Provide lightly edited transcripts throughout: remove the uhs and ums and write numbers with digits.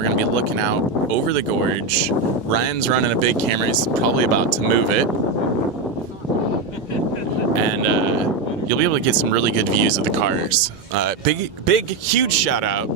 We're going to be looking out over the gorge. Ryan's running a big camera. He's probably about to move it. And you'll be able to get some really good views of the cars. Big, huge shout out.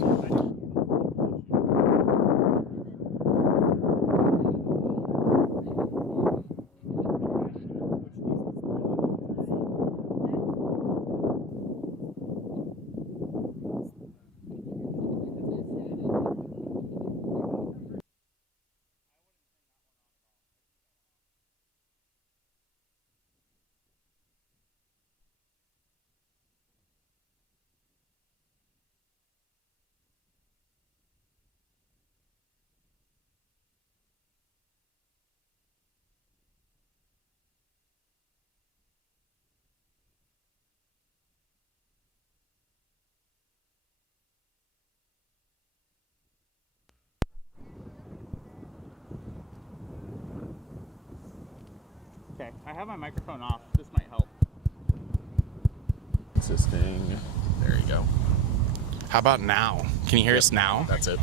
Okay, I have my microphone off. This might help. Existing. There you go. How about now? Can you hear us now? That's it.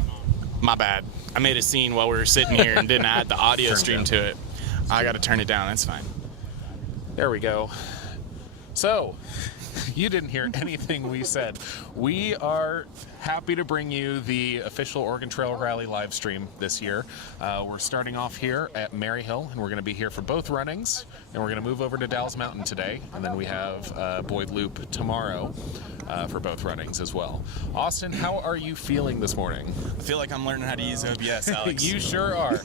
My bad. I made a scene while we were sitting here and didn't add the audio stream to it. I got to turn it down. That's fine. There we go. So, you didn't hear anything we said. We are happy to bring you the official Oregon Trail Rally live stream this year. We're starting off here at MaryHill, and we're going to be here for both runnings, and we're going to move over to Dalles Mountain today, and then we have Boyd Loop tomorrow for both runnings as well. Austin, how are you feeling this morning? I feel like I'm learning how to use OBS, Alex. You sure are.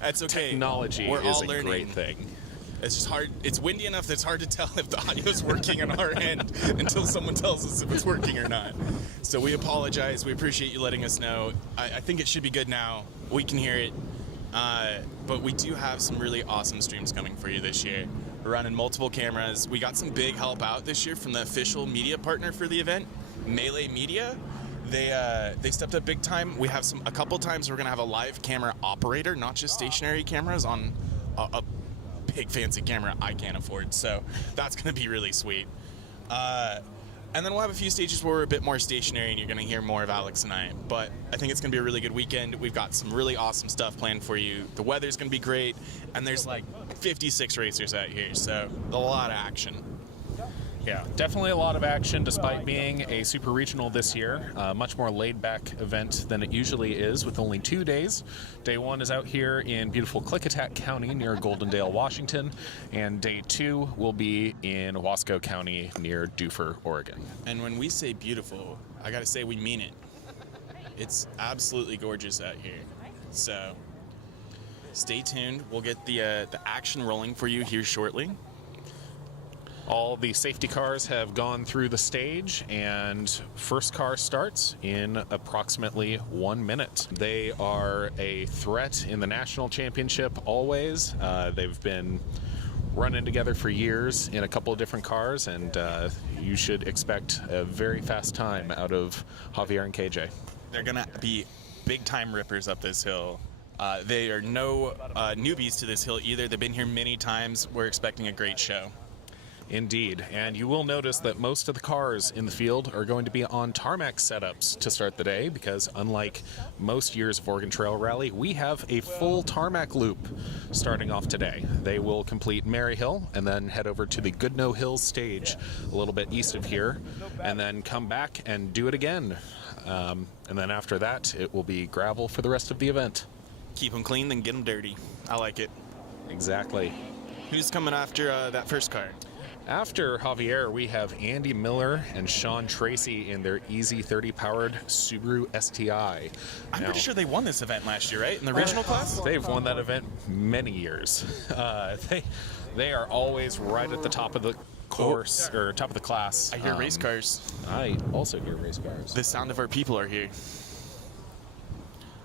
That's okay. Technology is a great thing. It's just hard. It's windy enough that it's hard to tell if the audio is working on our end until someone tells us if it's working or not. So we apologize. We appreciate you letting us know. I think it should be good now. We can hear it. But we do have some really awesome streams coming for you this year. We're running multiple cameras. We got some big help out this year from the official media partner for the event, Melee Media. They stepped up big time. We have a couple times we're gonna have a live camera operator, not just stationary cameras on a big fancy camera I can't afford, so that's gonna be really sweet. And then we'll have a few stages where we're a bit more stationary and you're gonna hear more of Alex and I, but I think it's gonna be a really good weekend. We've got some really awesome stuff planned for you. The weather's gonna be great, and there's like 56 racers out here, so a lot of action. Yeah, definitely a lot of action despite being a super regional this year. Much more laid-back event than it usually is with only 2 days. Day one is out here in beautiful Klickitat County near Goldendale, Washington, and day two will be in Wasco County near Dufur, Oregon. And when we say beautiful, I gotta say we mean it. It's absolutely gorgeous out here. So stay tuned. We'll get the action rolling for you here shortly. All the safety cars have gone through the stage, and first car starts in approximately 1 minute. They are a threat in the national championship always. They've been running together for years in a couple of different cars, and you should expect a very fast time out of Javier and KJ. They're gonna be big time rippers up this hill. They are no newbies to this hill either. They've been here many times. We're expecting a great show. Indeed, and you will notice that most of the cars in the field are going to be on tarmac setups to start the day, because unlike most years of Oregon Trail Rally, we have a full tarmac loop starting off today. They will complete MaryHill and then head over to the Goodnoe Hills stage a little bit east of here, and then come back and do it again. And then after that, it will be gravel for the rest of the event. Keep them clean, then get them dirty. I like it. Exactly. Who's coming after that first car? After Javier, we have Andy Miller and Sean Tracy in their EZ30 powered Subaru STI. I'm pretty sure they won this event last year, right? In the regional class? They've won that event many years. They are always right at the top of the course, or top of the class. I hear race cars. I also hear race cars. The sound of our people are here.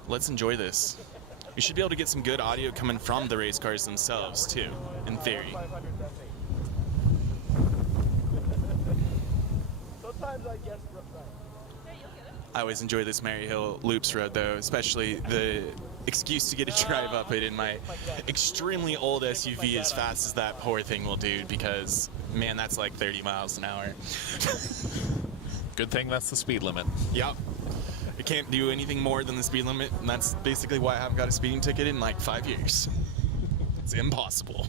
Let's enjoy this. You should be able to get some good audio coming from the race cars themselves, too, in theory. I always enjoy this MaryHill Loops road, though, especially the excuse to get a drive up it in my extremely old SUV as fast as that poor thing will do, because, man, that's like 30 miles an hour. Good thing that's the speed limit. Yep. I can't do anything more than the speed limit, and that's basically why I haven't got a speeding ticket in like 5 years. It's impossible.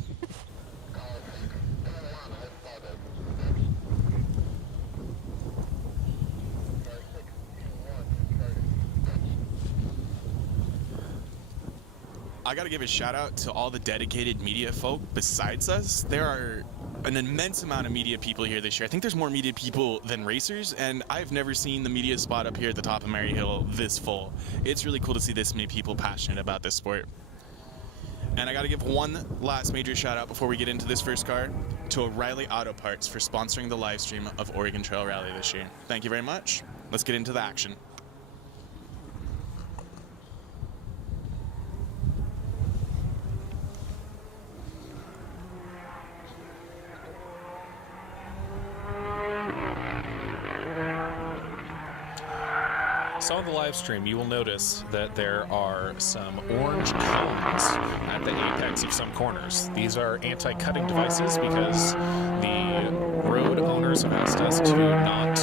I gotta give a shout out to all the dedicated media folk besides us. There are an immense amount of media people here this year. I think there's more media people than racers, and I've never seen the media spot up here at the top of MaryHill this full. It's really cool to see this many people passionate about this sport. And I gotta give one last major shout out before we get into this first car to O'Reilly Auto Parts for sponsoring the live stream of Oregon Trail Rally this year. Thank you very much. Let's get into the action. So on the live stream, you will notice that there are some orange cones at the apex of some corners. These are anti-cutting devices because the road owners have asked us to not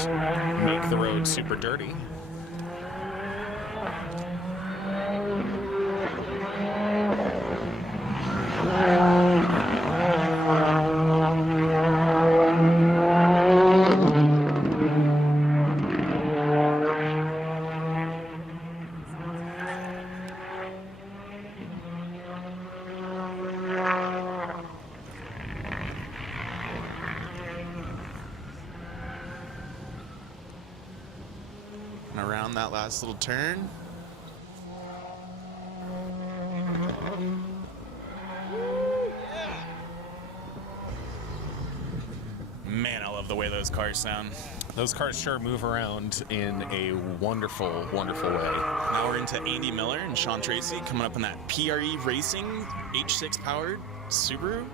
make the road super dirty. And around that last little turn. Man, I love the way those cars sound. Those cars sure move around in a wonderful, wonderful way. Now we're into Andy Miller and Sean Tracy coming up in that PRE Racing H6 powered Subaru.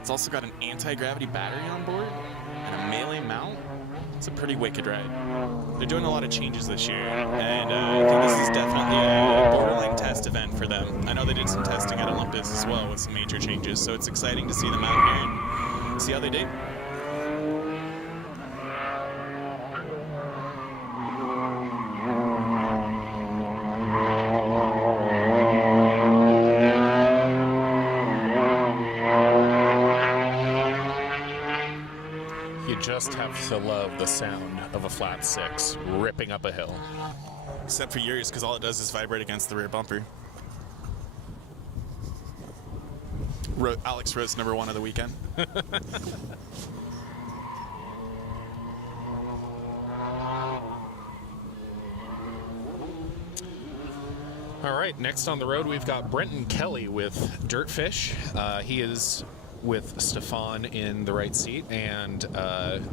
It's also got an anti-gravity battery on board and a melee mount. It's a pretty wicked ride. They're doing a lot of changes this year, and I think this is definitely a borderline test event for them. I know they did some testing at Olympus as well with some major changes, so it's exciting to see them out here and see how they did. Just have to love the sound of a flat six ripping up a hill. Except for yours, because all it does is vibrate against the rear bumper. Alex Rose, number one of the weekend. All right, next on the road, we've got Brenton Kelly with Dirtfish. He is with Stefan in the right seat, and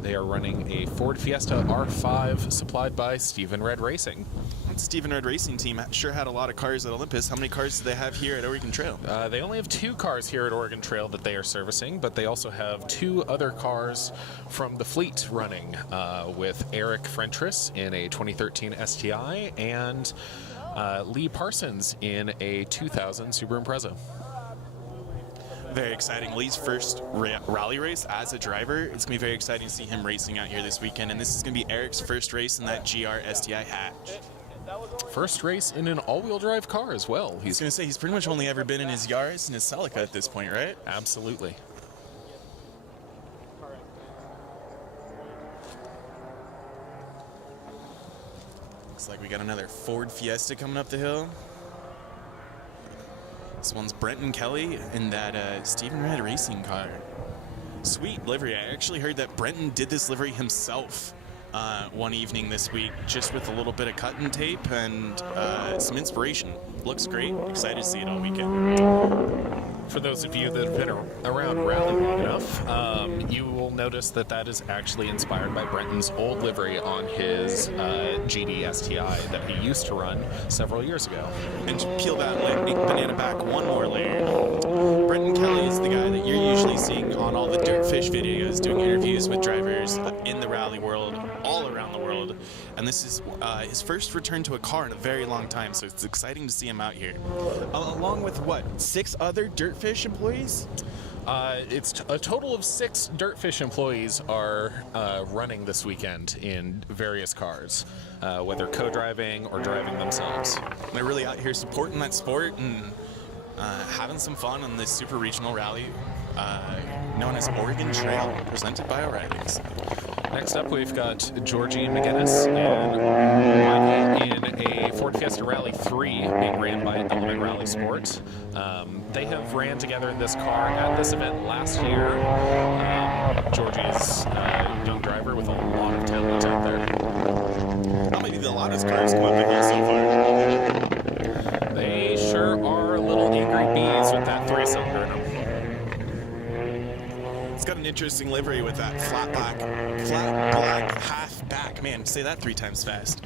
they are running a Ford Fiesta R5 supplied by Stephen Red Racing. That Stephen Red Racing team sure had a lot of cars at Olympus. How many cars do they have here at Oregon Trail? They only have 2 cars here at Oregon Trail that they are servicing, but they also have 2 other cars from the fleet running with Eric Frentress in a 2013 STI and Lee Parsons in a 2000 Subaru Impreza. Very exciting. Lee's first rally race as a driver. It's going to be very exciting to see him racing out here this weekend. And this is going to be Eric's first race in that GR STI hatch. First race in an all-wheel drive car as well. I was going to say, he's pretty much only ever been in his Yaris and his Celica at this point, right? Absolutely. Looks like we got another Ford Fiesta coming up the hill. This one's Brenton Kelly in that Stephen Red Racing car. Sweet livery. I actually heard that Brenton did this livery himself one evening this week, just with a little bit of cut and tape and some inspiration. Looks great. Excited to see it all weekend. For those of you that have been around Rally long enough, you will notice that that is actually inspired by Brenton's old livery on his GD STI that he used to run several years ago. And to peel that banana back one more layer, Brenton Kelly is the guy that you're usually seeing on all the Dirtfish videos doing interviews with drivers in the rally world, all around the world. And this is his first return to a car in a very long time, so it's exciting to see him out here. Along with, what, 6 other Dirtfish employees? It's a total of 6 Dirtfish employees are running this weekend in various cars, whether co-driving or driving themselves. They're really out here supporting that sport and having some fun on this super regional rally known as Oregon Trail, presented by O'Reilly's. Next up, we've got Georgie McGinnis and Michael in a Ford Fiesta Rally 3 being ran by Element Rally Sport. They have ran together in this car at this event last year. Georgie's a young driver with a lot of talent out there. Not maybe the loudest cars come up the hill so far. They sure are little angry bees with that 3-cylinder in them. It's got an interesting livery with that flat black half back. Man, say that 3 times fast.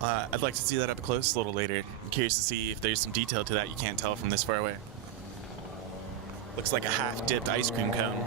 I'd like to see that up close a little later. I'm curious to see if there's some detail to that you can't tell from this far away. Looks like a half-dipped ice cream cone.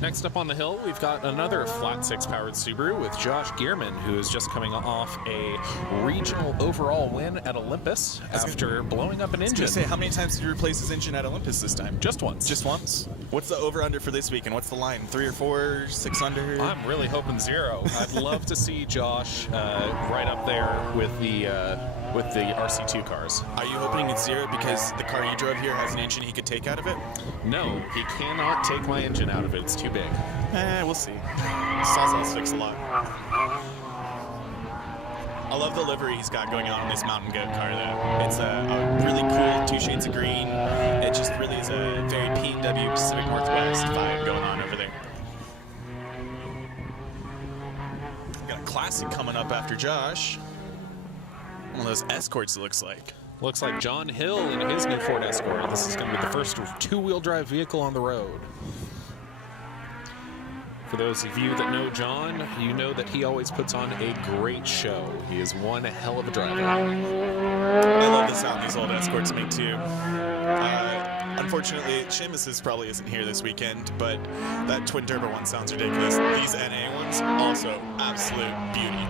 Next up on the hill, we've got another flat 6 powered Subaru with Josh Gearman, who is just coming off a regional overall win at Olympus after blowing up an engine. I was gonna say, how many times did you replace his engine at Olympus this time? Just once. Just once? What's the over-under for this week, and what's the line? 3 or 4, 6 under? I'm really hoping 0. I'd love to see Josh right up there with the RC2 cars. Are you hoping it's 0 because the car you drove here has an engine he could take out of it? No, he cannot take my engine out of it. It's too big. We'll see. Sawzall's fix a lot. I love the livery he's got going on in this Mountain Goat car, though. It's a really cool 2 shades of green. It just really is a very P&W Pacific Northwest vibe going on over there. Got a classic coming up after Josh. One of those Escorts, it looks like. Looks like John Hill in his new Ford Escort. This is going to be the first 2-wheel drive vehicle on the road. For those of you that know John, you know that he always puts on a great show. He is one hell of a driver. I love the sound these old Escorts make too. Unfortunately, Seamus probably isn't here this weekend, but that twin turbo one sounds ridiculous. These NA ones, also absolute beauty.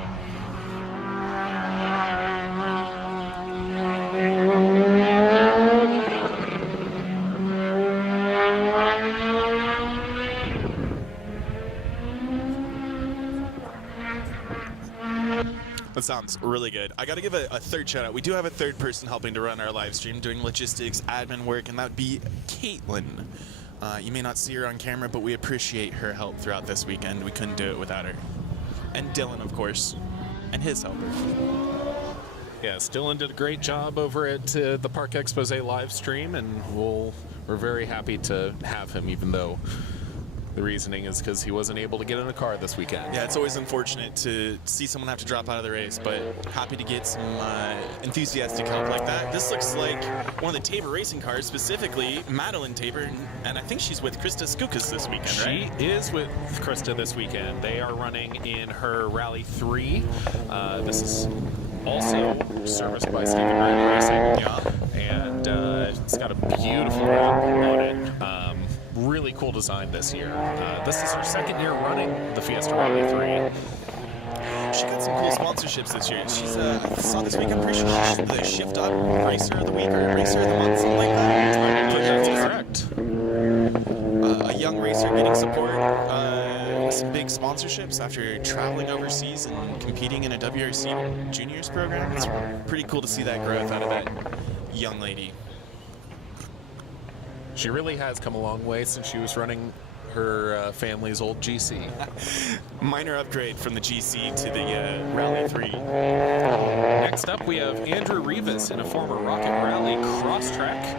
That sounds really good. I got to give a third shout out. We do have a third person helping to run our live stream, doing logistics, admin work, and that would be Caitlin. You may not see her on camera, but we appreciate her help throughout this weekend. We couldn't do it without her. And Dylan, of course, and his helper. Yes, Dylan did a great job over at the Park Expose live stream, and we're very happy to have him, even though the reasoning is because he wasn't able to get in a car this weekend. Yeah, it's always unfortunate to see someone have to drop out of the race, but happy to get some enthusiastic help like that. This looks like one of the Tabor racing cars, specifically Madeline Tabor, and I think she's with Krista Skukas this weekend, right? She is with Krista this weekend. They are running in her Rally 3. This is also serviced by Stephen Riley Racing. Yeah. And it's got a beautiful ramp on it. Really cool design this year. This is her 2nd year running the Fiesta Rally 3. She got some cool sponsorships this year. She's, I saw this week, I'm pretty sure she's the Shift Up Racer of the Week or Racer of the Month, something like that. That's correct. A young racer getting support, some big sponsorships after traveling overseas and competing in a WRC juniors program. It's pretty cool to see that growth out of that young lady. She really has come a long way since she was running her family's old GC. Minor upgrade from the GC to the Rally 3. Next up, we have Andrew Rivas in a former Rocket Rally cross-track.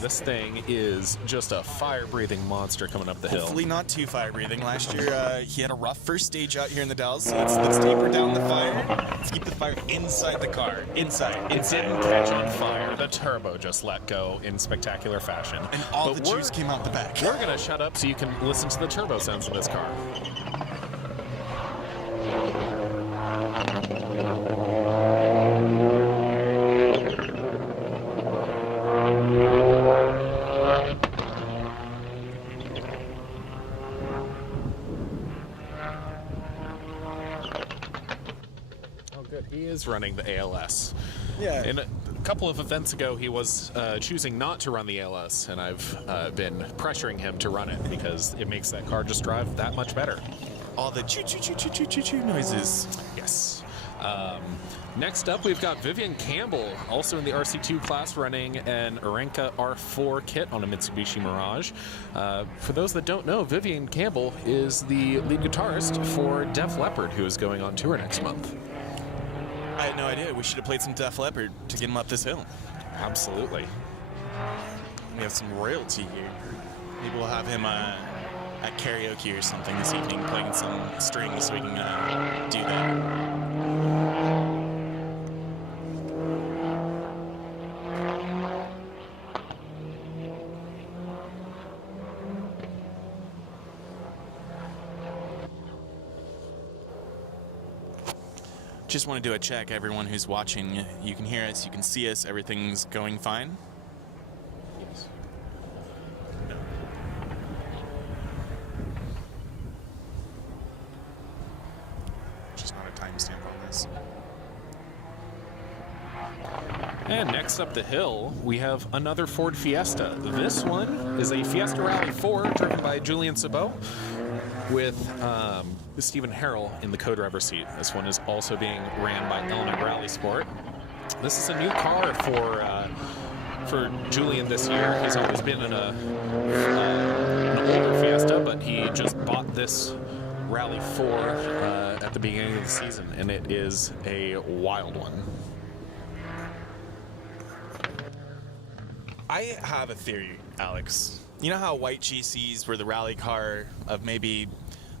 This thing is just a fire-breathing monster coming up the hill. Hopefully not too fire-breathing. Last year, he had a rough first stage out here in the Dells, so let's taper down the fire. Let's keep the fire inside the car. Inside. It didn't catch on fire. The turbo just let go in spectacular fashion. And all the juice came out the back. We're going to shut up so you can listen to the turbo sounds of this car. Oh, good. He is running the ALS. Yeah. And a couple of events ago, he was choosing not to run the ALS, and I've been pressuring him to run it because it makes that car just drive that much better. All the choo-choo-choo-choo-choo-choo noises. Yes. Next up, we've got Vivian Campbell, also in the RC2 class, running an Arenca R4 kit on a Mitsubishi Mirage. For those that don't know, Vivian Campbell is the lead guitarist for Def Leppard, who is going on tour next month. I had no idea. We should have played some Def Leppard to get him up this hill. Absolutely. We have some royalty here. Maybe we'll have him at karaoke or something this evening, playing some strings so we can do that. Just want to do a check, everyone who's watching. You can hear us, you can see us, everything's going fine? Yes. No. Just not a timestamp on this. And next up the hill, we have another Ford Fiesta. This one is a Fiesta Rally 4 driven by Julian Sabot with Stephen Harrell in the co-driver seat. This one is also being ran by Element Rally Sport. This is a new car for Julian this year. He's always been in an older Fiesta, but he just bought this Rally 4 at the beginning of the season, and it is a wild one. I have a theory, Alex. You know how white GCs were the rally car of maybe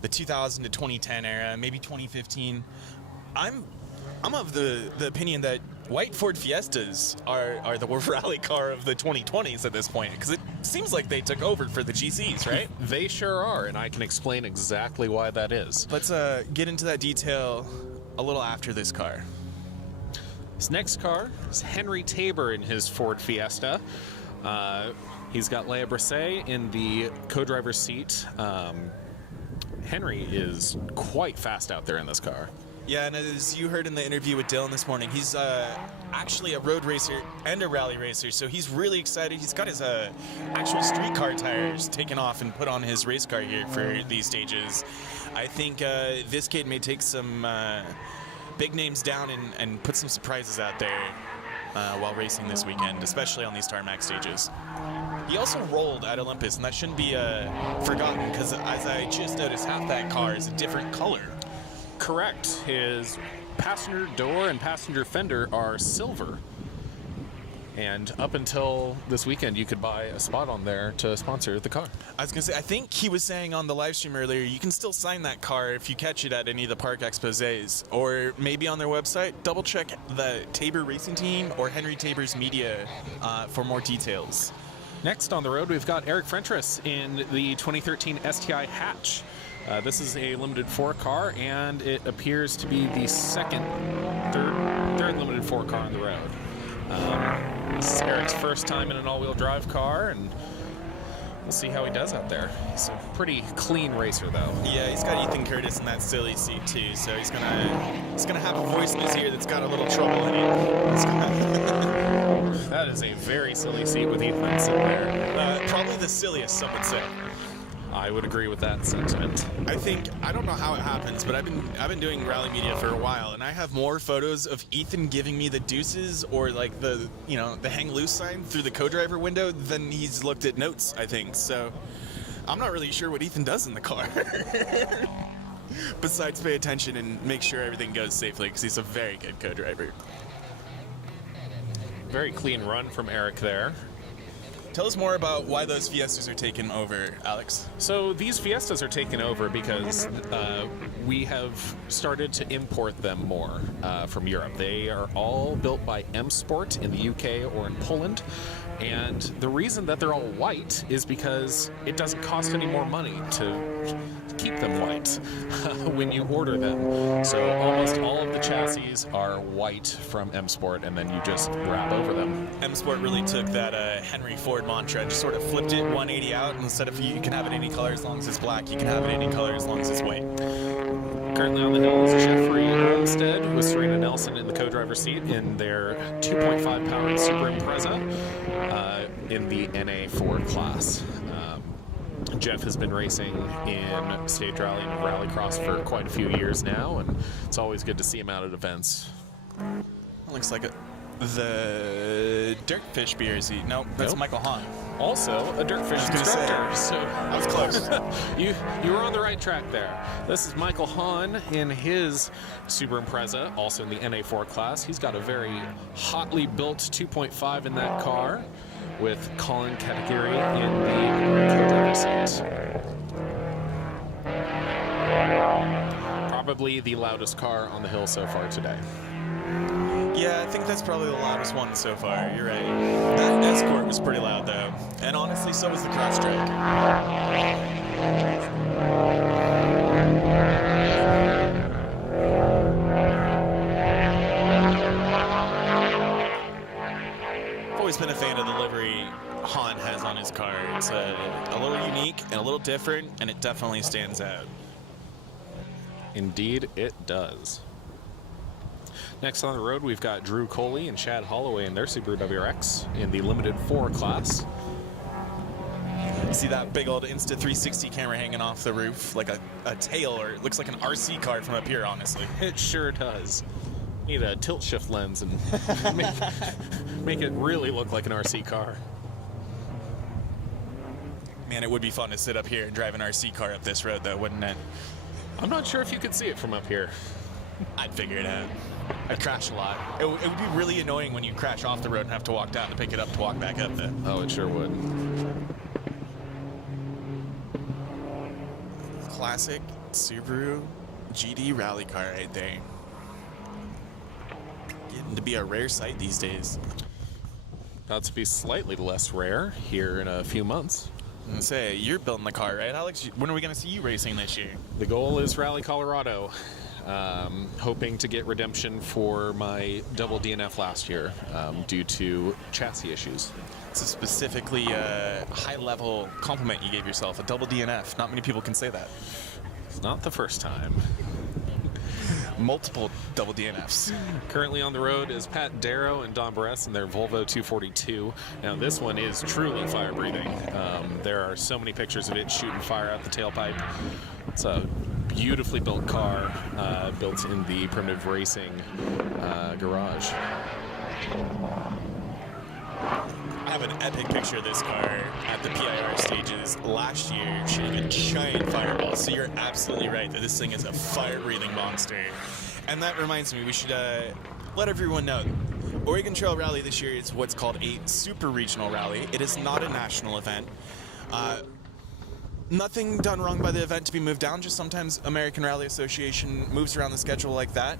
the 2000 to 2010 era, maybe 2015? I'm of the opinion that white Ford Fiestas are the rally car of the 2020s at this point, because it seems like they took over for the GCs, right? They sure are, and I can explain exactly why that is. Let's get into that detail a little after this car. This next car is Henry Tabor in his Ford Fiesta. He's got Leia Brisset in the co-driver's seat. Henry is quite fast out there in this car. Yeah, and as you heard in the interview with Dylan this morning, he's actually a road racer and a rally racer, so he's really excited. He's got his actual street car tires taken off and put on his race car here for these stages. I think this kid may take some big names down and put some surprises out there while racing this weekend, especially on these tarmac stages. He also rolled at Olympus, and that shouldn't be forgotten, because as I just noticed, half that car is a different color. Correct. His passenger door and passenger fender are silver. And up until this weekend, you could buy a spot on there to sponsor the car. I was going to say, I think he was saying on the live stream earlier, you can still sign that car if you catch it at any of the park exposés, or maybe on their website. Double check the Tabor Racing Team or Henry Tabor's media for more details. Next on the road, we've got Eric Frentress in the 2013 STI Hatch. This is a Limited 4 car, and it appears to be the third Limited 4 car on the road. This is Eric's first time in an all-wheel drive car, and we'll see how he does out there. He's a pretty clean racer, though. Yeah, he's got Ethan Curtis in that silly seat too, so he's gonna have a voice in his ear that's got a little trouble in it. That is a very silly seat with Ethan sitting there. Probably the silliest, some would say. I would agree with that sentiment. I don't know how it happens, but I've been doing rally media for a while, and I have more photos of Ethan giving me the deuces or like the hang loose sign through the co-driver window than he's looked at notes, I think. So I'm not really sure what Ethan does in the car. Besides pay attention and make sure everything goes safely, because he's a very good co-driver. Very clean run from Eric there. Tell us more about why those Fiestas are taken over, Alex. So these Fiestas are taken over because we have started to import them more from Europe. They are all built by M Sport in the UK or in Poland. And the reason that they're all white is because it doesn't cost any more money to keep them white when you order them. So almost all of the chassis are white from M Sport, and then you just wrap over them. M Sport really took that Henry Ford mantra and just sort of flipped it 180 out. Instead of you can have it any color as long as it's black, you can have it any color as long as it's white. Currently on the hill is Jeffrey Olmsted with Serena Nelson in the co-driver's seat in their 2.5 powered Super Impreza in the NA4 class. Jeff has been racing in stage rally and rallycross for quite a few years now, and it's always good to see him out at events. Looks like the Dirtfish BRZ. No, that's Nope. Michael Hahn. Also a Dirtfish gonna say. instructor. So I was close. you were on the right track there. This is Michael Hahn in his Super Impreza, also in the NA4 class. He's got a very hotly built 2.5 in that car, with Colin Katagiri in the co-driver's seat. Probably the loudest car on the hill so far today. Yeah, I think that's probably the loudest one so far. You're right. That Escort was pretty loud, though. And honestly, so was the Crosstrek. I've always been a fan of the livery Hahn has on his car. It's a little unique and a little different, and it definitely stands out. Indeed, it does. Next on the road, we've got Drew Coley and Chad Holloway in their Subaru WRX in the Limited 4 class. You see that big old Insta360 camera hanging off the roof like a tail, or it looks like an RC car from up here, honestly. It sure does. Need a tilt shift lens and make it really look like an RC car. Man, it would be fun to sit up here and drive an RC car up this road, though, wouldn't it? I'm not sure if you could see it from up here. I'd figure it out. I'd crash a lot. It would be really annoying when you crash off the road and have to walk down to pick it up to walk back up, though. Oh, it sure would. Classic Subaru GD rally car right there. Getting to be a rare sight these days. About to be slightly less rare here in a few months. And say, you're building the car, right, Alex? When are we going to see you racing this year? The goal is Rally Colorado. Hoping to get redemption for my double DNF last year due to chassis issues. It's a specifically high-level compliment you gave yourself, a double DNF. Not many people can say that. It's not the first time. Multiple double DNFs. Currently on the road is Pat Darrow and Don Barres in their Volvo 242. Now this one is truly fire-breathing. There are so many pictures of it shooting fire out the tailpipe. It's a beautifully built car built in the Primitive Racing garage. I have an epic picture of this car at the PIR stages last year shooting a giant fireball. So you're absolutely right that this thing is a fire-breathing monster. And that reminds me, we should let everyone know. Oregon Trail Rally this year is what's called a super regional rally. It is not a national event. Nothing done wrong by the event to be moved down, just sometimes American Rally Association moves around the schedule like that.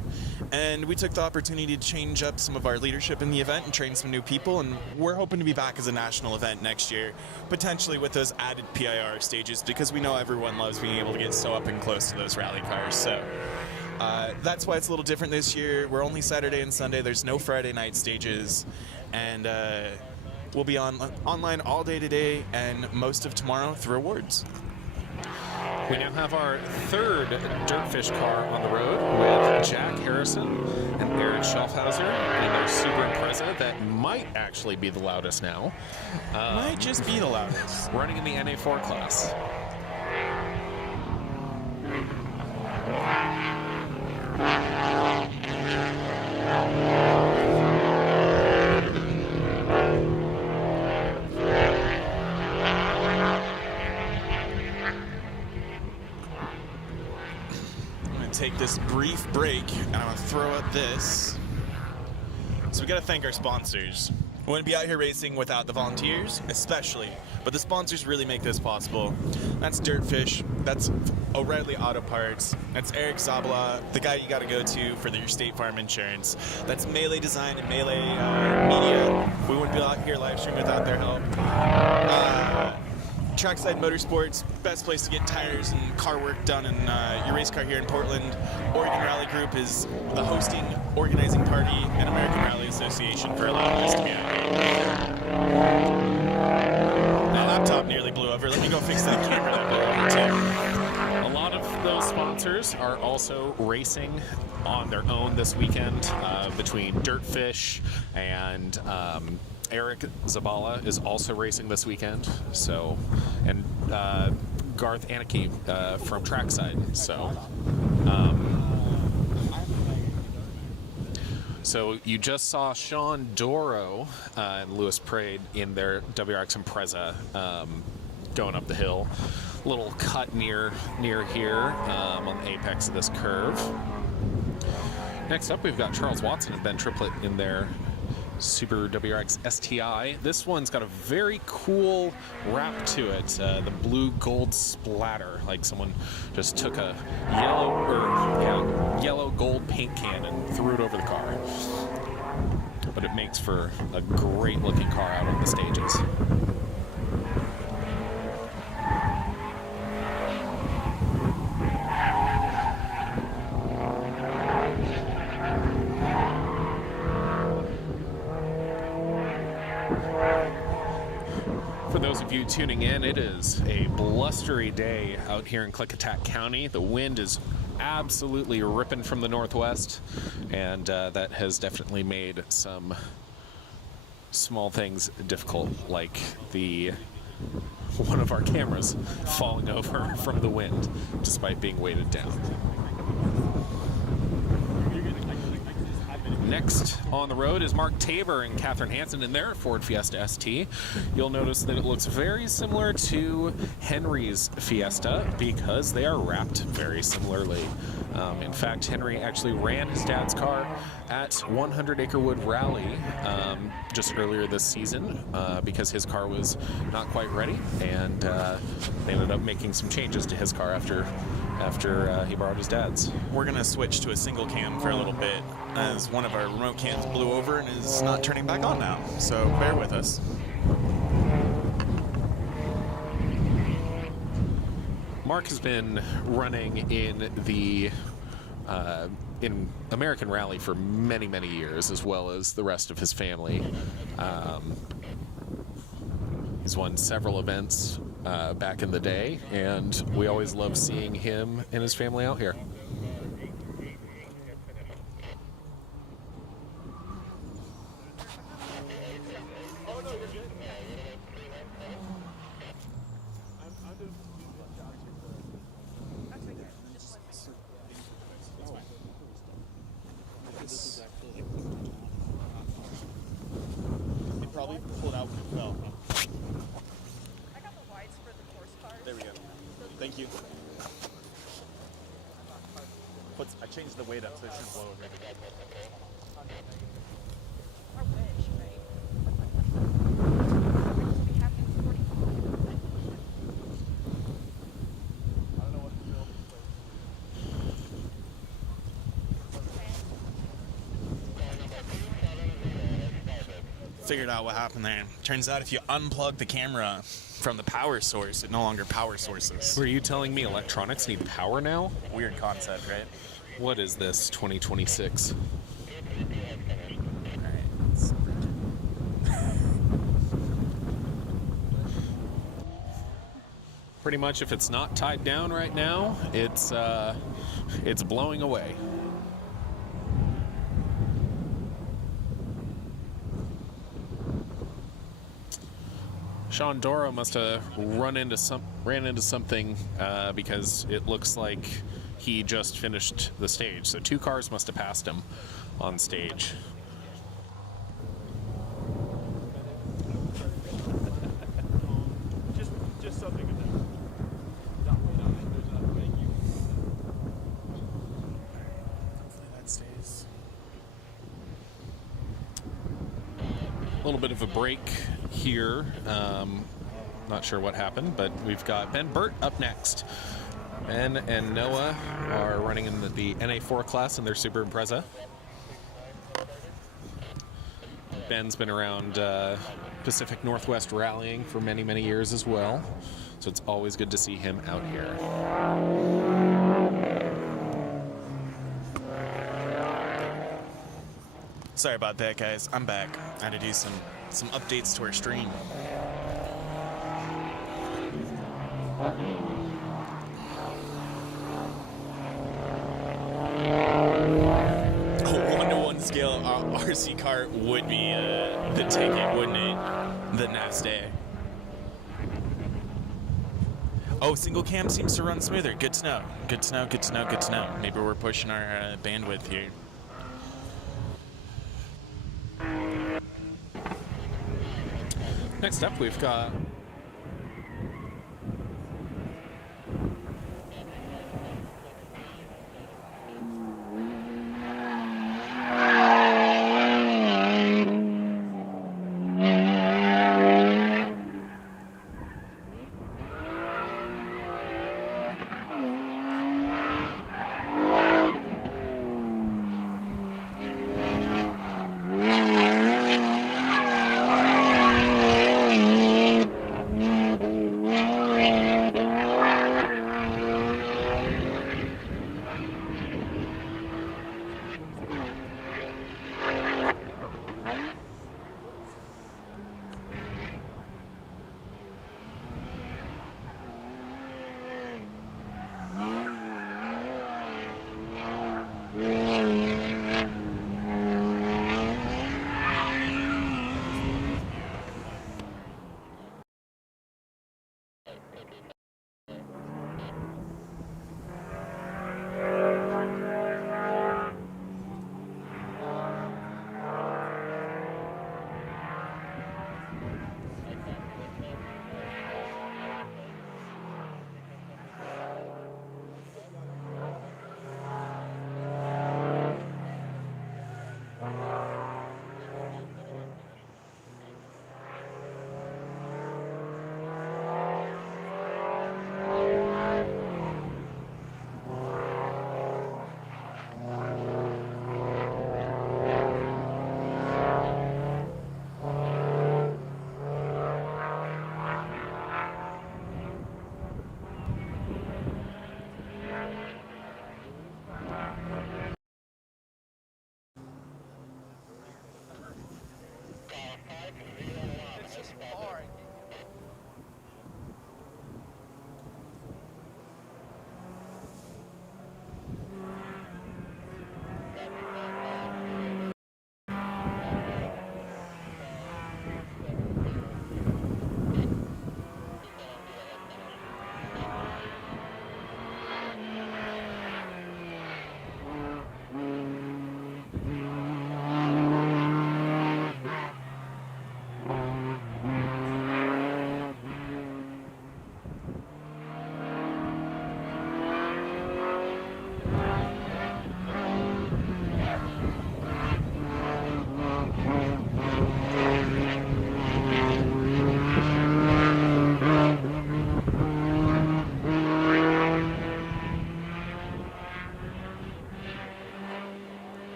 And we took the opportunity to change up some of our leadership in the event and train some new people, and we're hoping to be back as a national event next year, potentially with those added PIR stages, because we know everyone loves being able to get so up and close to those rally cars. So that's why it's a little different this year. We're only Saturday and Sunday. There's no Friday night stages, and we'll be online all day today and most of tomorrow through awards. We now have our third Dirtfish car on the road with Jack Harrison and Aaron Schaffhauser in their Super Impreza that might actually be the loudest now. Might just be the loudest. Running in the NA4 class. Take this brief break and I'm gonna throw up this. So we gotta thank our sponsors. We wouldn't be out here racing without the volunteers, especially, but the sponsors really make this possible. That's Dirtfish, that's O'Reilly Auto Parts, that's Eric Zabala, the guy you gotta go to for your State Farm insurance. That's Melee Design and Melee Media. We wouldn't be out here live streaming without their help. Trackside Motorsports, best place to get tires and car work done in your race car here in Portland. Oregon Rally Group is the hosting, organizing party, and American Rally Association for allowing us to be out here. My laptop nearly blew over. Let me go fix that camera that blew over too. A lot of those sponsors are also racing on their own this weekend between Dirtfish and Eric Zabala is also racing this weekend. So, and Garth Anarchy from Trackside. So you just saw Sean Doro and Lewis Prade in their WRX Impreza going up the hill. Little cut near here on the apex of this curve. Next up, we've got Charles Watson and Ben Triplett in their Super WRX STI. This one's got a very cool wrap to it, the blue gold splatter, like someone just took a yellow gold paint can and threw it over the car. But it makes for a great looking car out on the stages. For those of you tuning in, it is a blustery day out here in Klickitat County. The wind is absolutely ripping from the northwest, and that has definitely made some small things difficult, like one of our cameras falling over from the wind despite being weighted down. Next on the road is Mark Tabor and Catherine Hansen in their Ford Fiesta ST. You'll notice that it looks very similar to Henry's Fiesta because they are wrapped very similarly. In fact, Henry actually ran his dad's car at 100 Acre Wood Rally just earlier this season because his car was not quite ready, and they ended up making some changes to his car after he borrowed his dad's. We're gonna switch to a single cam for a little bit as one of our remote cams blew over and is not turning back on now, so bear with us. Mark has been running in the in American Rally for many, many years, as well as the rest of his family. He's won several events back in the day, and we always love seeing him and his family out here. It probably pulled out when it fell. I got the whites for the course cars. There we go. Thank you. I changed the weight up so it shouldn't blow over. Our wish, right? We have been 40. I don't know what to feel. Figured out what happened there. Turns out if you unplug the camera from the power source, it no longer power sources. Were you telling me electronics need power now? Weird concept, right? What is this, 2026? Pretty much, if it's not tied down right now, it's blowing away. Sean Doro must have ran into something because it looks like he just finished the stage. So two cars must have passed him on stage. Just something. That stays. A little bit of a break here. Not sure what happened, but we've got Ben Burt up next. Ben and Noah are running in the NA4 class in their Super Impreza. Ben's been around Pacific Northwest rallying for many, many years as well, so it's always good to see him out here. Sorry about that, guys. I'm back. I had to do some updates to our stream. RC kart would be the ticket, wouldn't it? The next day. Oh, single cam seems to run smoother. Good to know. Good to know. Good to know. Good to know. Maybe we're pushing our bandwidth here. Next up, we've got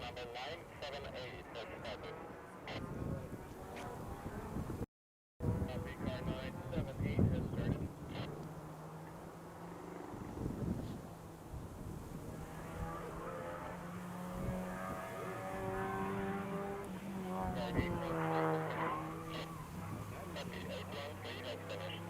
Number 978 has started. Copy, car 978 has started. Car 813 Copy, 813 has finished.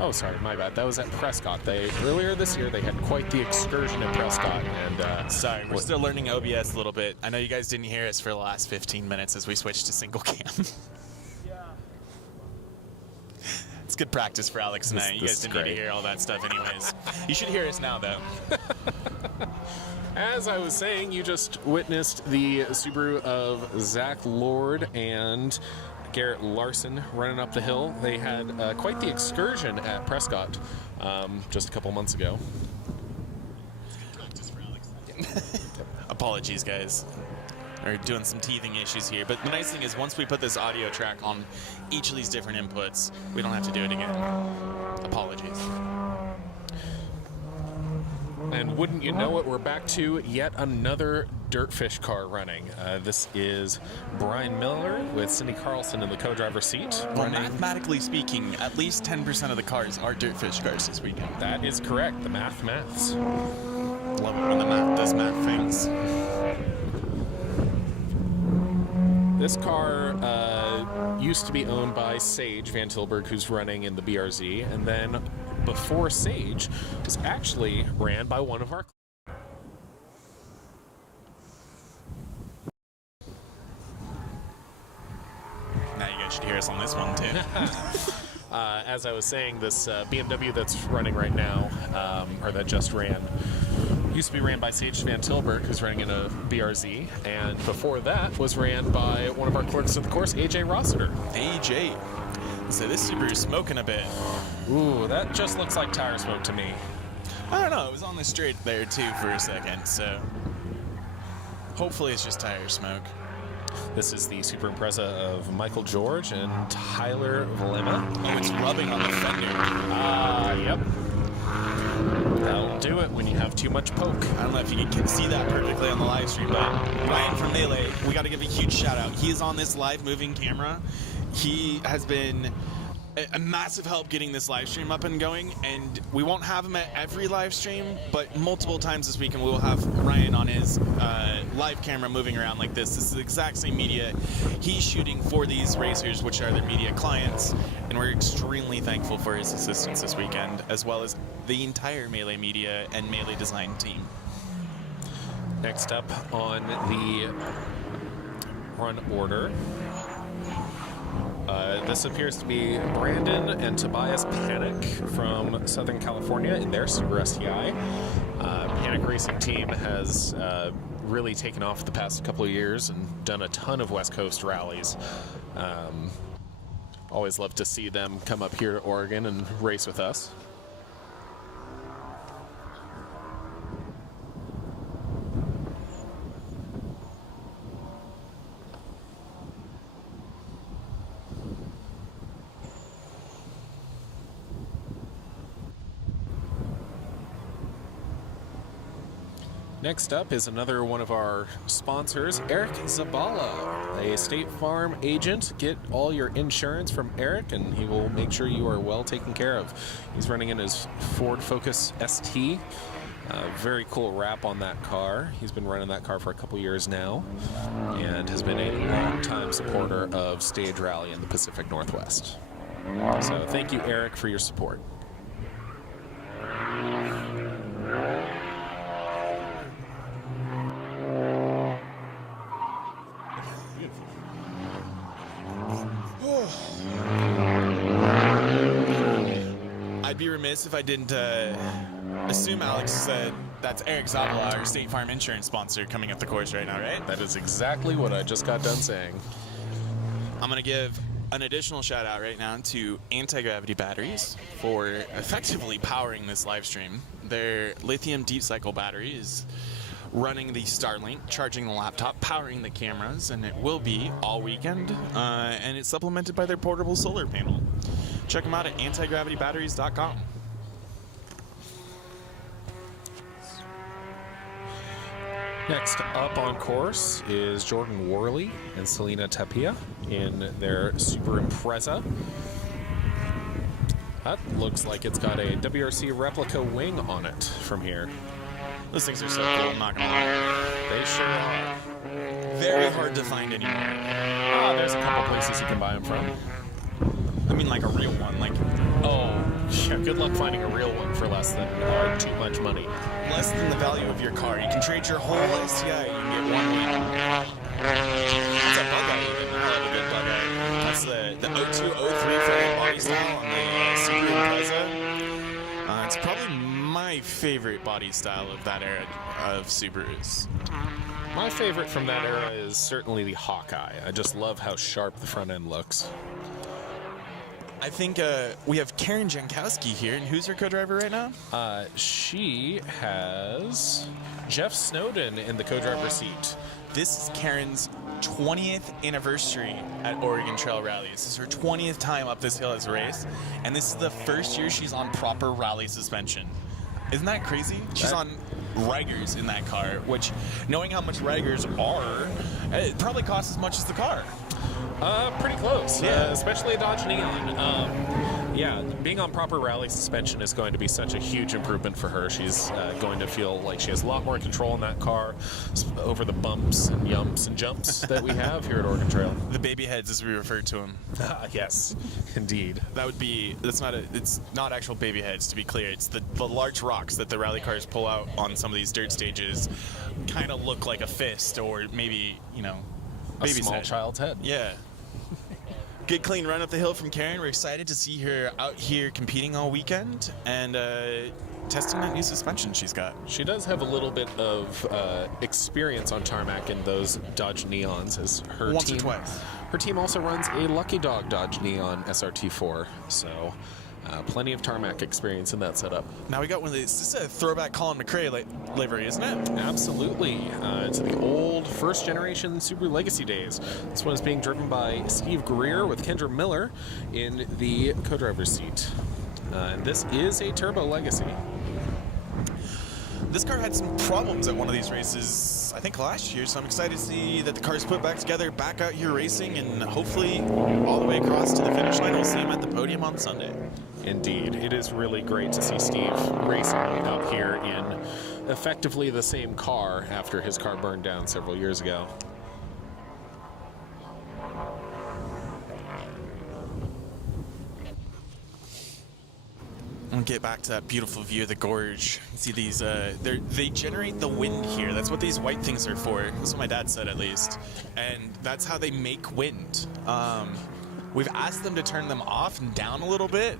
Oh, sorry, my bad. That was at Prescott. Earlier this year they had quite the excursion at Prescott, and Sorry, we're still learning OBS a little bit. I know you guys didn't hear us for the last 15 minutes as we switched to single cam. It's good practice for Alex and I. You guys didn't need to hear all that stuff anyways. You should hear us now, though. As I was saying, you just witnessed the Subaru of Zach Lord and Garrett Larson running up the hill. They had quite the excursion at Prescott just a couple months ago. Practice for Alex. Apologies, guys. We're doing some teething issues here. But the nice thing is once we put this audio track on each of these different inputs, we don't have to do it again. Apologies. And wouldn't you know it, we're back to yet another Dirtfish car running. This is Brian Miller with Cindy Carlson in the co-driver's seat. Well, mathematically speaking, at least 10% of the cars are Dirtfish cars this weekend. That is correct. The maths. Love it when the math does math things. This car used to be owned by Sage Van Tilburg, who's running in the BRZ, and then before Sage was actually ran by one of our. Now you guys should hear us on this one too. As I was saying, this BMW that's running right now, or that just ran, used to be ran by Sage Van Tilburg, who's running in a BRZ, and before that was ran by one of our clerks of the course, AJ Rossiter. AJ. So this Subaru's smoking a bit. Ooh, that just looks like tire smoke to me. I don't know. It was on the straight there too for a second, so hopefully it's just tire smoke. This is the Super Impreza of Michael George and Tyler Valema. Oh, it's rubbing on the fender. Yep. That'll do it when you have too much poke. I don't know if you can see that perfectly on the live stream, but Ryan from Melee, we got to give a huge shout out. He is on this live moving camera. He has been a massive help getting this live stream up and going, and we won't have him at every live stream, but multiple times this weekend we will have Ryan on his live camera moving around like this. This is the exact same media he's shooting for these racers, which are their media clients, and we're extremely thankful for his assistance this weekend, as well as the entire Melee Media and Melee Design team. Next up on the run order, this appears to be Brandon and Tobias Panic from Southern California in their Super STI. Panic Racing Team has really taken off the past couple of years and done a ton of West Coast rallies. Always love to see them come up here to Oregon and race with us. Next up is another one of our sponsors, Eric Zabala, a State Farm agent. Get all your insurance from Eric, and he will make sure you are well taken care of. He's running in his Ford Focus ST. Very cool wrap on that car. He's been running that car for a couple years now, and has been a long-time supporter of Stage Rally in the Pacific Northwest. So thank you, Eric, for your support. I'd be remiss if I didn't assume Alex said that's Eric Zabala, our State Farm insurance sponsor, coming up the course right now, right? That is exactly what I just got done saying. I'm going to give an additional shout out right now to Anti-Gravity Batteries for effectively powering this live stream. Their lithium deep cycle battery is running the Starlink, charging the laptop, powering the cameras, and it will be all weekend, and it's supplemented by their portable solar panel. Check them out at antigravitybatteries.com. Next up on course is Jordan Worley and Selena Tapia in their Super Impreza. That looks like it's got a WRC replica wing on it from here. Those things are so cool, I'm not gonna lie. They sure are. Very hard to find anymore. There's a couple places you can buy them from. I mean, like a real one, like Oh, yeah, good luck finding a real one for less than too much money. less than the value of your car. You can trade your whole STI, you can get one wing. That's a bug eye even. I love a good bug eye. That's the 0203 frame body style on the Super Impreza. It's probably my favorite body style of that era of Subarus. My favorite from that era is certainly the Hawkeye. I just love how sharp the front end looks. I think we have Karen Jankowski here, and who's her co-driver right now? She has Jeff Snowden in the co-driver seat. This is Karen's 20th anniversary at Oregon Trail Rally. This is her 20th time up this hill as a race, and this is the first year she's on proper rally suspension. Isn't that crazy? She's on Rigers in that car, which, knowing how much Rigers are, it probably costs as much as the car. Pretty close. Yeah. Especially a Dodge Neon. Yeah, being on proper rally suspension is going to be such a huge improvement for her. She's going to feel like she has a lot more control in that car over the bumps and yumps and jumps that we have here at Oregon Trail. The baby heads, as we refer to them. Yes, indeed. That would be, it's not actual baby heads, to be clear. It's the large rocks that the rally cars pull out on some of these dirt stages kind of look like a fist, or maybe, A baby's small head. child's head. Yeah. Good clean run up the hill from Karen. We're excited to see her out here competing all weekend. And testing that new suspension she's got. She does have a little bit of experience on tarmac in those Dodge Neons, as her Once or team. twice. Her team also runs a Lucky Dog Dodge Neon SRT4, so plenty of tarmac experience in that setup. Now we got one of these. This is a throwback Colin McRae livery, isn't it? Absolutely. It's the old first-generation Subaru Legacy days. This one is being driven by Steve Greer with Kendra Miller in the co-driver's seat. And this is a Turbo Legacy. This car had some problems at one of these races, I think last year, so I'm excited to see that the car's put back together, back out here racing, and hopefully all the way across to the finish line. We'll see him at the podium on Sunday. Indeed. It is really great to see Steve racing out here in effectively the same car after his car burned down several years ago. I'll get back to that beautiful view of the gorge. You see these, they generate the wind here. That's what these white things are for. That's what my dad said, at least. And that's how they make wind. We've asked them to turn them off and down a little bit,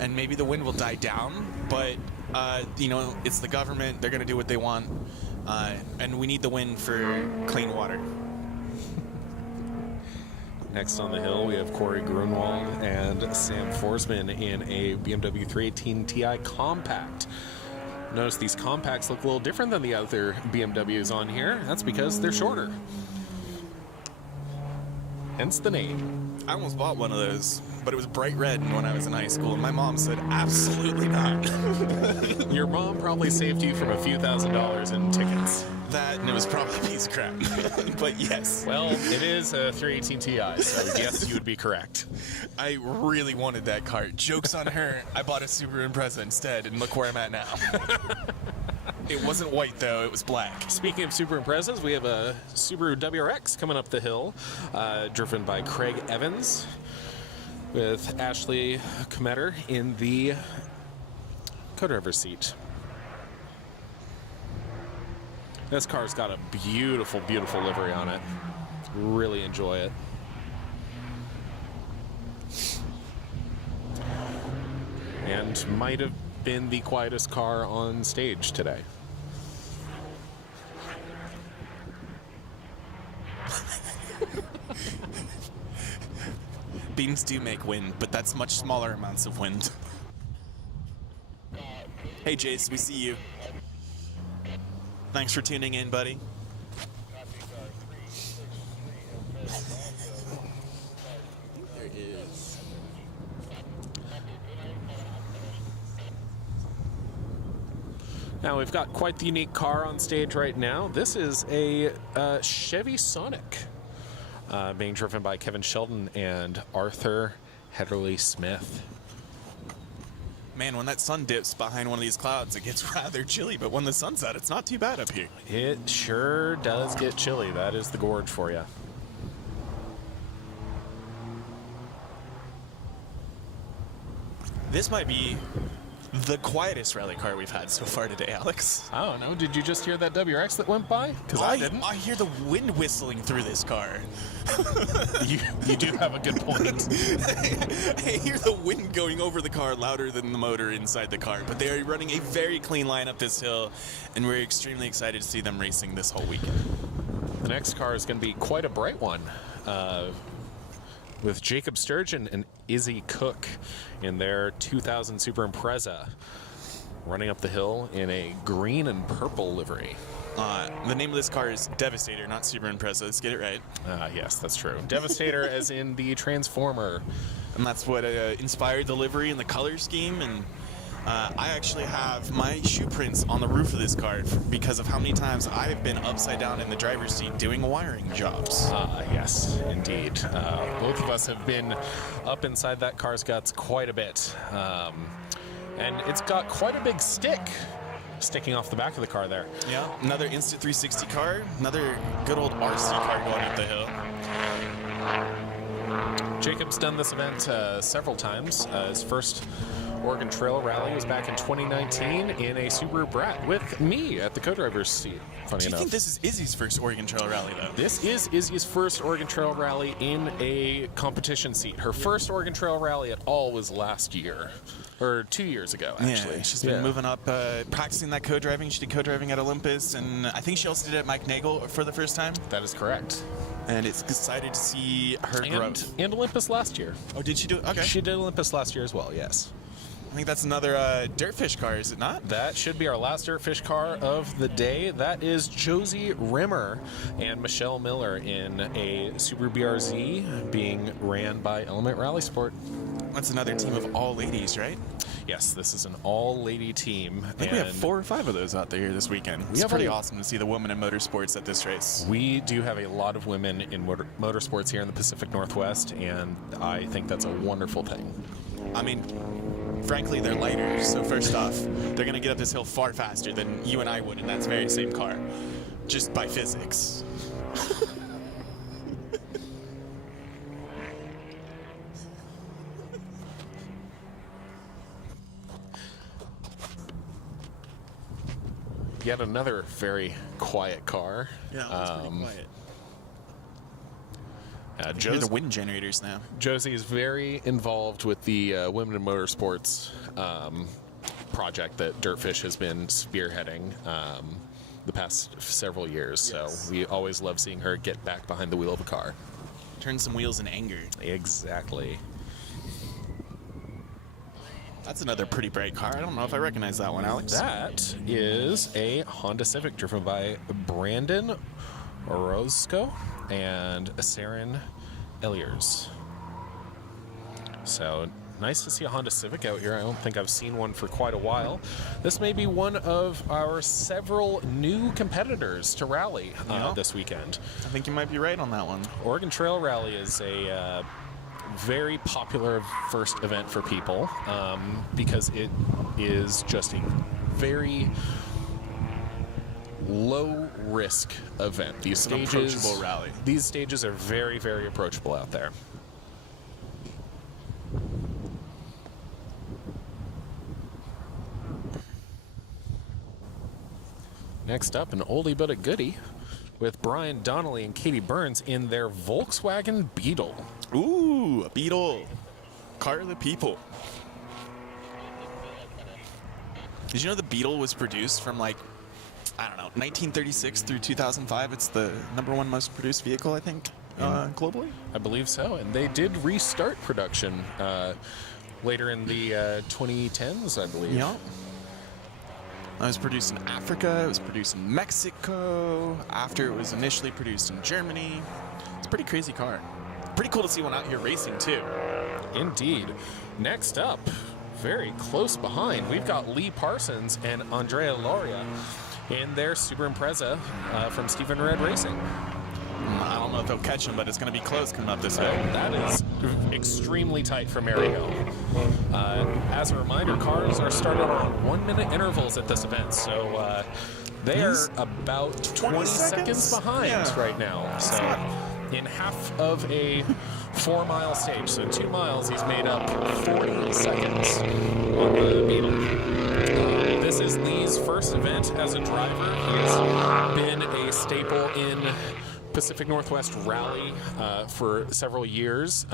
and maybe the wind will die down. But, you know, it's the government. They're going to do what they want. And we need the wind for clean water. Next on the hill, we have Corey Grunwald and Sam Forsman in a BMW 318 Ti Compact. Notice these compacts look a little different than the other BMWs on here. That's because they're shorter. Hence the name. I almost bought one of those, but it was bright red when I was in high school, and my mom said, absolutely not. Your mom probably saved you from a few $1,000s in tickets. That, and it was probably a piece of crap. But yes. Well, it is a 318 Ti, so yes, you would be correct. I really wanted that car. Joke's on her. I bought a Subaru Impreza instead, and look where I'm at now. It wasn't white, though. It was black. Speaking of Subaru Imprezas, we have a Subaru WRX coming up the hill, driven by Craig Evans, with Ashley Cometer in the co-driver's seat. This car's got a beautiful, beautiful livery on it. Really enjoy it. And might have been the quietest car on stage today. Beans do make wind, but that's much smaller amounts of wind. Hey, Jace, we see you. Thanks for tuning in, buddy. There is. Now, we've got quite the unique car on stage right now. This is a Chevy Sonic, being driven by Kevin Sheldon and Arthur Heatherly Smith. Man, when that sun dips behind one of these clouds, it gets rather chilly, but when the sun's out, it's not too bad up here. It sure does get chilly. That is the gorge for you. This might be the quietest rally car we've had so far today, Alex. I don't know. Did you just hear that WRX that went by? Because I didn't. I hear the wind whistling through this car. You do have a good point. I hear the wind going over the car louder than the motor inside the car, but they are running a very clean line up this hill, and we're extremely excited to see them racing this whole weekend. The next car is going to be quite a bright one, with Jacob Sturgeon and Izzy Cook in their 2000 Super Impreza, running up the hill in a green and purple livery. The name of this car is Devastator, not Super Impreza. Let's get it right. Yes, that's true. Devastator as in the Transformer. And that's what inspired the livery and the color scheme. And I actually have my shoe prints on the roof of this car because of how many times I have been upside down in the driver's seat doing wiring jobs. Yes, indeed. Both of us have been up inside that car's guts quite a bit. And it's got quite a big stick sticking off the back of the car there. Yeah, another Instant 360 car, another good old RC car going up the hill. Jacob's done this event several times. His first Oregon Trail Rally was back in 2019 in a Subaru Brat with me at the co-driver's seat. Funny Do you enough. think this is Izzy's first Oregon Trail Rally, though? This is Izzy's first Oregon Trail Rally in a competition seat. Her first Oregon Trail Rally at all was last year, or 2 years ago, actually. Yeah, she's been moving up, practicing that co-driving. She did co-driving at Olympus, and I think she also did it at Mike Nagel for the first time. That is correct. And it's excited to see her growth. And Olympus last year. Oh, did she do it? Okay. She did Olympus last year as well, yes. I think that's another Dirtfish car, is it not? That should be our last Dirtfish car of the day. That is Josie Rimmer and Michelle Miller in a Subaru BRZ being ran by Element Rally Sport. That's another team of all ladies, right? Yes, this is an all-lady team. I think we have 4 or 5 of those out there this weekend. It's have pretty awesome to see the women in motorsports at this race. We do have a lot of women in motorsports here in the Pacific Northwest, and I think that's a wonderful thing. I mean, frankly, they're lighter, so first off, they're going to get up this hill far faster than you and I would in that very same car, just by physics. Yet another very quiet car. Yeah, it's pretty quiet. Hear the wind generators now. Josie is very involved with the Women in Motorsports project that Dirtfish has been spearheading the past several years. Yes. So we always love seeing her get back behind the wheel of a car. Turn some wheels in anger. Exactly. That's another pretty bright car. I don't know if I recognize that one, Alex. That is a Honda Civic driven by Brandon Orozco and Saren Eliers. So nice to see a Honda Civic out here. I don't think I've seen one for quite a while. This may be one of our several new competitors to rally this weekend. I think you might be right on that one. Oregon Trail Rally is a very popular first event for people because it is just a very low risk event. These stages, approachable rally. These stages are very, very approachable out there. Next up, an oldie but a goodie with Brian Donnelly and Katie Burns in their Volkswagen Beetle. Ooh, a Beetle. Car of the people. Did you know the Beetle was produced from, like, I don't know, 1936 through 2005? It's the #1 most produced vehicle, I think, globally. I believe so, and they did restart production later in the 2010s, I believe. Yeah. It was produced in Africa, it was produced in Mexico, after it was initially produced in Germany. It's a pretty crazy car. Pretty cool to see one out here racing, too. Indeed. Next up, very close behind, we've got Lee Parsons and Andrea Loria in their Super Impreza from Stephen Red Racing. I don't know if they'll catch him, but it's going to be close coming up this way. That is extremely tight for MaryHill. As a reminder, cars are started on 1-minute intervals at this event, so they are about 20 seconds behind right now. So in half of a 4-mile stage, so 2 miles, he's made up 40 seconds on the Beetle. This is Lee's first event as a driver. He has been a staple in Pacific Northwest Rally for several years,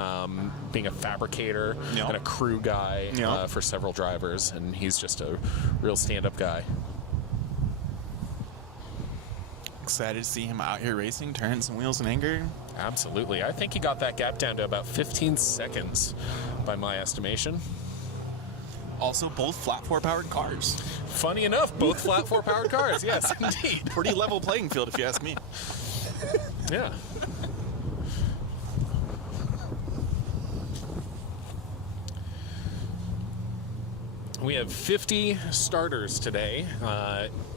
being a fabricator and a crew guy for several drivers, and he's just a real stand-up guy. Excited to see him out here racing, turning some wheels in anger. Absolutely. I think he got that gap down to about 15 seconds by my estimation. Also, both flat 4-powered cars. Funny enough, both flat 4-powered cars. Yes, indeed. Pretty level playing field, if you ask me. Yeah. We have 50 starters today,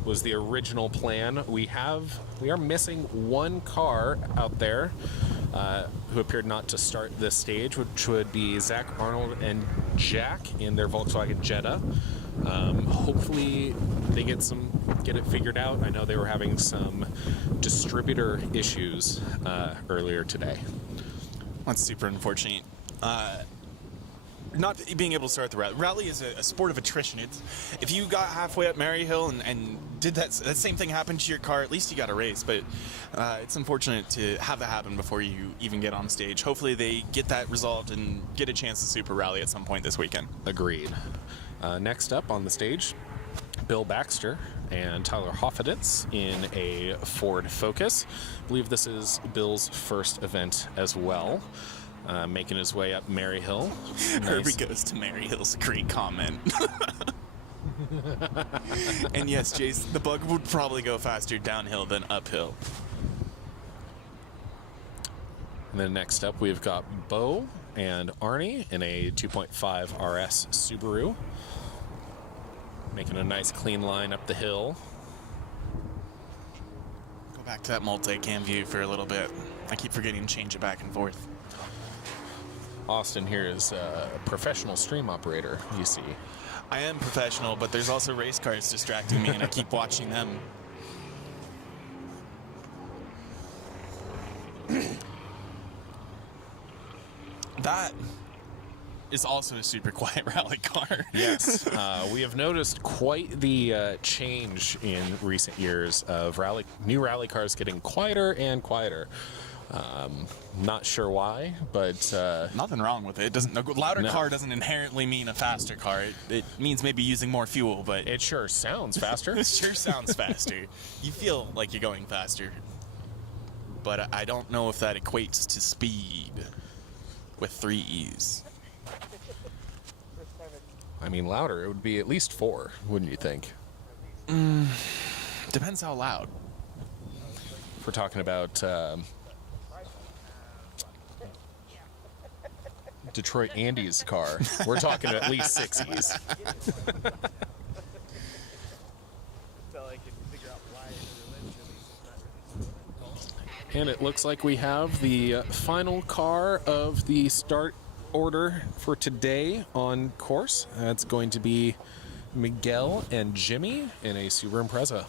was the original plan. We are missing one car out there who appeared not to start this stage, which would be Zach Arnold and Jack in their Volkswagen Jetta. Hopefully they get it figured out. I know they were having some distributor issues earlier today. That's super unfortunate. not being able to start the rally. Rally is a sport of attrition. It's, if you got halfway up MaryHill and did that same thing happen to your car, at least you got a race. But it's unfortunate to have that happen before you even get on stage. Hopefully they get that resolved and get a chance to super rally at some point this weekend. Agreed. Next up on the stage, Bill Baxter and Tyler Hoffeditz in a Ford Focus. I believe this is Bill's first event as well. Making his way up MaryHill. Herbie goes to MaryHill's a great comment. And yes, Jace, the bug would probably go faster downhill than uphill. And then next up, we've got Bo and Arnie in a 2.5 RS Subaru. Making a nice clean line up the hill. Go back to that multi-cam view for a little bit. I keep forgetting to change it back and forth. Austin here is a professional stream operator, you see. I am professional, but there's also race cars distracting me, and I keep watching them. That is also a super quiet rally car. Yes, we have noticed quite the change in recent years of new rally cars getting quieter and quieter. Not sure why, but Nothing wrong with it. It doesn't. A louder No. car doesn't inherently mean a faster car. It means maybe using more fuel, but it sure sounds faster. it sure sounds faster. You feel like you're going faster, but I don't know if that equates to speed with 3 E's. I mean, louder, it would be at least 4, wouldn't you think? Depends how loud. If we're talking about Detroit Andy's car, we're talking at least 6 E's. And it looks like we have the final car of the start order for today on course. That's going to be Miguel and Jimmy in a Subaru Impreza.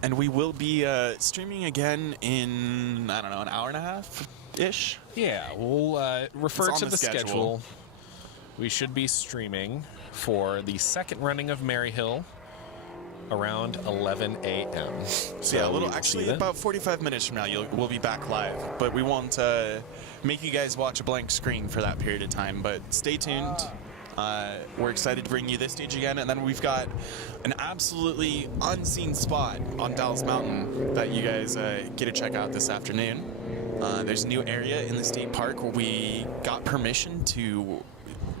And we will be streaming again in, I don't know, an hour and a half-ish? Yeah, we'll refer It's to on the the schedule. schedule. We should be streaming for the second running of MaryHill around 11 a.m. So yeah, a little, actually about 45 minutes from now we'll be back live, but we won't make you guys watch a blank screen for that period of time, but stay tuned. We're excited to bring you this stage again, and then we've got an absolutely unseen spot on Dallas Mountain that you guys get to check out this afternoon. There's a new area in the state park where we got permission to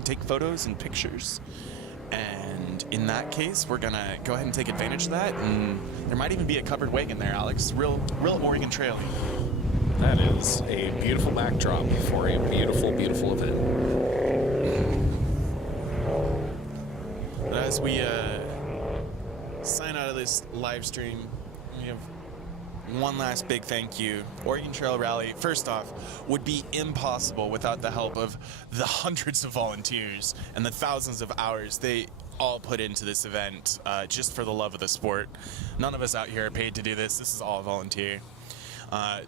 take photos and pictures. And in that case, we're gonna go ahead and take advantage of that, and there might even be a covered wagon there, Alex. Real Oregon Trail. That is a beautiful backdrop for a beautiful, beautiful event. But as we sign out of this live stream, we have one last big thank you. Oregon Trail Rally, first off, would be impossible without the help of the hundreds of volunteers and the thousands of hours they all put into this event just for the love of the sport. None of us out here are paid to do this. This is all volunteer.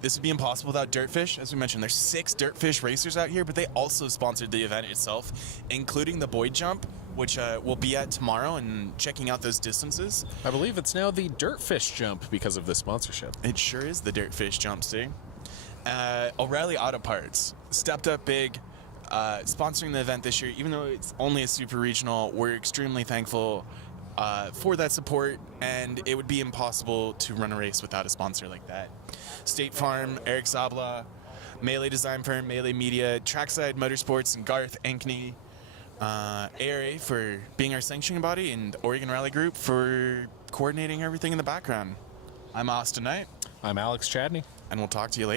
This would be impossible without Dirtfish. As we mentioned, there's 6 Dirtfish racers out here, but they also sponsored the event itself, including the Boyd Jump, which we'll be at tomorrow and checking out those distances. I believe it's now the Dirtfish Jump because of this sponsorship. It sure is the Dirtfish Jump, Steve. O'Reilly Auto Parts stepped up big, sponsoring the event this year. Even though it's only a super regional, we're extremely thankful for that support, and it would be impossible to run a race without a sponsor like that. State Farm, Eric Zabla, Melee Design Firm, Melee Media, Trackside Motorsports, and Garth Ankney, ARA for being our sanctioning body, and Oregon Rally Group for coordinating everything in the background. I'm Austin Knight, I'm Alex Chadney. and we'll talk to you later.